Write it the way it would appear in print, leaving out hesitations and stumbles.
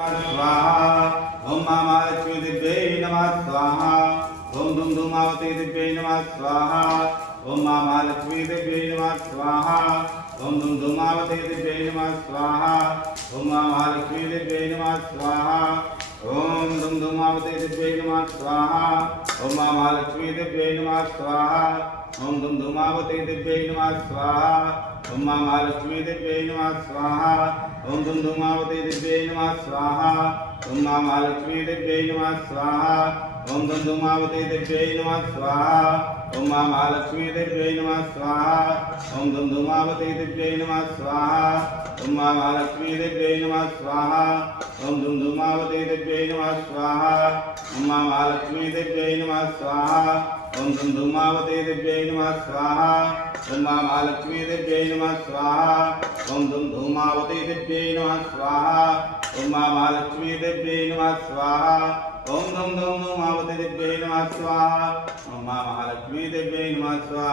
स्वाहा ओम महालक्ष्मी दिव्यै नमः स्वाहा ओम धूम धूमावती दिव्यै नमः स्वाहा ओम महालक्ष्मी दिव्यै नमः स्वाहा ओम धूम धूमावती दिव्यै नमः स्वाहा ओम महालक्ष्मी दिव्यै नमः स्वाहा ओम धूम धूमावती दिव्यै नमः स्वाहा ओम महालक्ष्मी दिव्यै नमः स्वाहा ओम धूम धूमावती दिव्यै नमः स्वाहा ओम महालक्ष्मी दिव्यै नमः स्वाहा ओम धूम धूमावती दिव्यै नमः स्वाहा ओम महालक्ष्मी दिव्यै नमः स्वाहा ओम धूम धूमावती दिव्यै नमः स्वाहा ओम महालक्ष्मी दिव्यै नमः स्वाहा ओम धूम धूमावती दिव्यै नमः स्वाहा ओम महालक्ष्मी दिव्यै नमः स्वाहा ओम धूम धूमावती दिव्यै नमः स्वाहा ओम महालक्ष्मी दिव्यै नमः स्वाहा ओम धूम धूमावती दिव्यै नमः स्वाहा ओम महालक्ष्मी दिव्यै नमः स्वाहा ओम धूम धूमावती दिव्यै नमः स्वाहा ओम महालक्ष्मी दिव्यै नमः स्वाहा ओम धूम धूमावती दिव्यै नमः स्वाहा ओम महालक्ष्मी दिव्यै नमः स्वाहा।